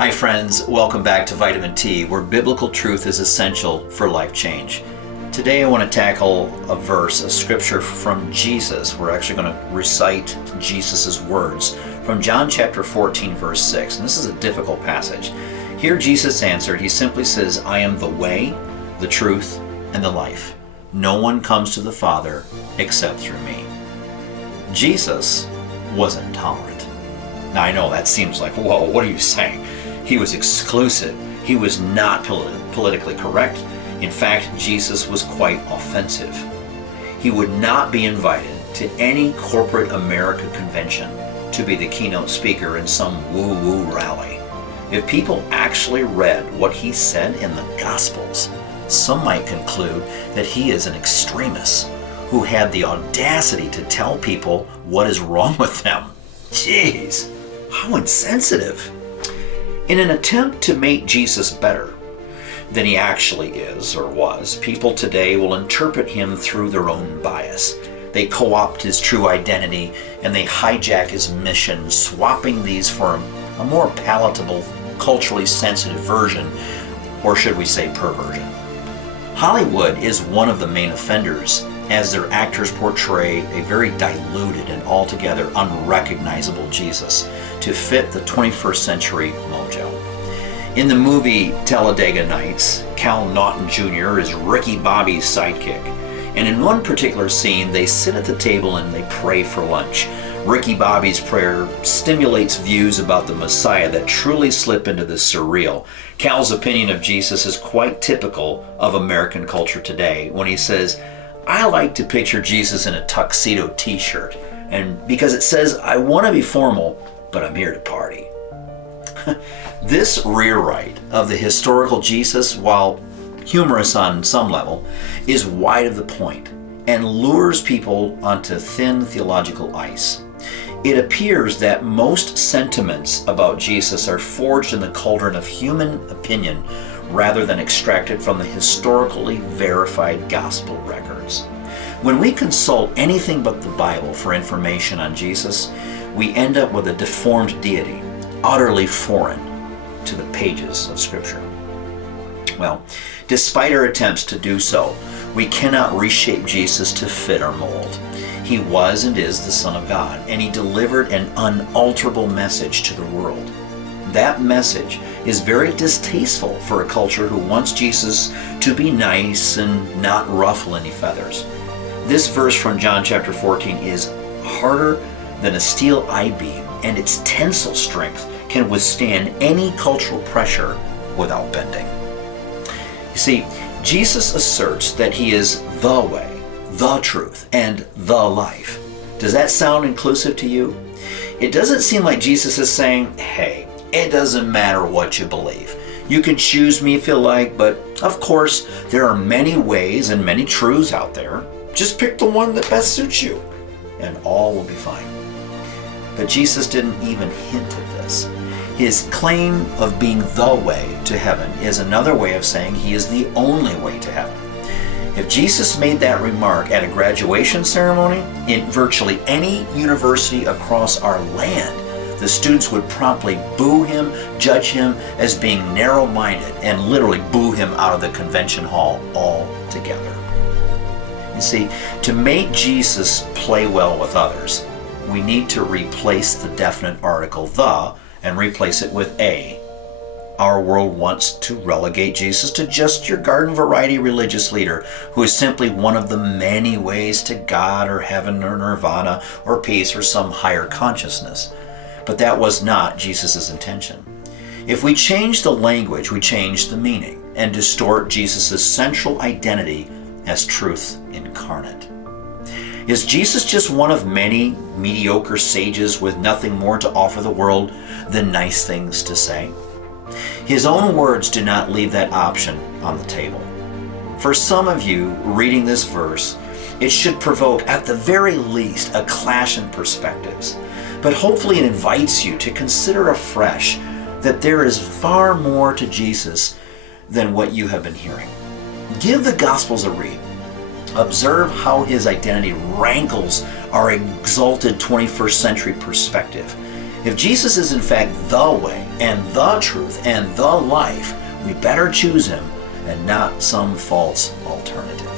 Hi friends, welcome back to Vitamin T, where biblical truth is essential for life change. Today I want to tackle a verse of scripture from Jesus. We're actually going to recite Jesus' words from John chapter 14, verse 6. And this is a difficult passage. Here Jesus answered, he simply says, I am the way, the truth, and the life. No one comes to the Father except through me. Jesus was intolerant. Now I know that seems like, whoa, what are you saying? He was exclusive. He was not politically correct. In fact, Jesus was quite offensive. He would not be invited to any corporate America convention to be the keynote speaker in some woo-woo rally. If people actually read what he said in the Gospels, some might conclude that he is an extremist who had the audacity to tell people what is wrong with them. Jeez, how insensitive. In an attempt to make Jesus better than he actually is or was, people today will interpret him through their own bias. They co-opt his true identity and they hijack his mission, swapping these for a more palatable, culturally sensitive version, or should we say perversion. Hollywood is one of the main offenders, as their actors portray a very diluted and altogether unrecognizable Jesus to fit the 21st century mojo. In the movie Talladega Nights, Cal Naughton Jr. is Ricky Bobby's sidekick, and in one particular scene they sit at the table and they pray for lunch. Ricky Bobby's prayer stimulates views about the Messiah that truly slip into the surreal. Cal's opinion of Jesus is quite typical of American culture today when he says, I like to picture Jesus in a tuxedo t-shirt, and because it says, I want to be formal, but I'm here to party. This rewrite of the historical Jesus, while humorous on some level, is wide of the point and lures people onto thin theological ice. It appears that most sentiments about Jesus are forged in the cauldron of human opinion rather than extracted from the historically verified gospel records. When we consult anything but the Bible for information on Jesus, we end up with a deformed deity, utterly foreign to the pages of Scripture. Well, despite our attempts to do so, we cannot reshape Jesus to fit our mold. He was and is the Son of God, and he delivered an unalterable message to the world. That message is very distasteful for a culture who wants Jesus to be nice and not ruffle any feathers. This verse from John chapter 14 is harder than a steel I-beam, and its tensile strength can withstand any cultural pressure without bending. You see, Jesus asserts that he is the way, the truth, and the life. Does that sound inclusive to you? It doesn't seem like Jesus is saying, hey, it doesn't matter what you believe. You can choose me if you like, but of course, there are many ways and many truths out there. Just pick the one that best suits you, and all will be fine. But Jesus didn't even hint at this. His claim of being the way to heaven is another way of saying he is the only way to heaven. If Jesus made that remark at a graduation ceremony in virtually any university across our land, the students would promptly boo him, judge him as being narrow-minded, and literally boo him out of the convention hall altogether. You see, to make Jesus play well with others, we need to replace the definite article the and replace it with a. Our world wants to relegate Jesus to just your garden variety religious leader who is simply one of the many ways to God or heaven or nirvana or peace or some higher consciousness. But that was not Jesus' intention. If we change the language, we change the meaning and distort Jesus' central identity as truth incarnate. Is Jesus just one of many mediocre sages with nothing more to offer the world than nice things to say? His own words do not leave that option on the table. For some of you reading this verse, it should provoke at the very least a clash in perspectives, but hopefully it invites you to consider afresh that there is far more to Jesus than what you have been hearing. Give the Gospels a read. Observe how his identity rankles our exalted 21st century perspective. If Jesus is in fact the way and the truth and the life, we better choose him and not some false alternative.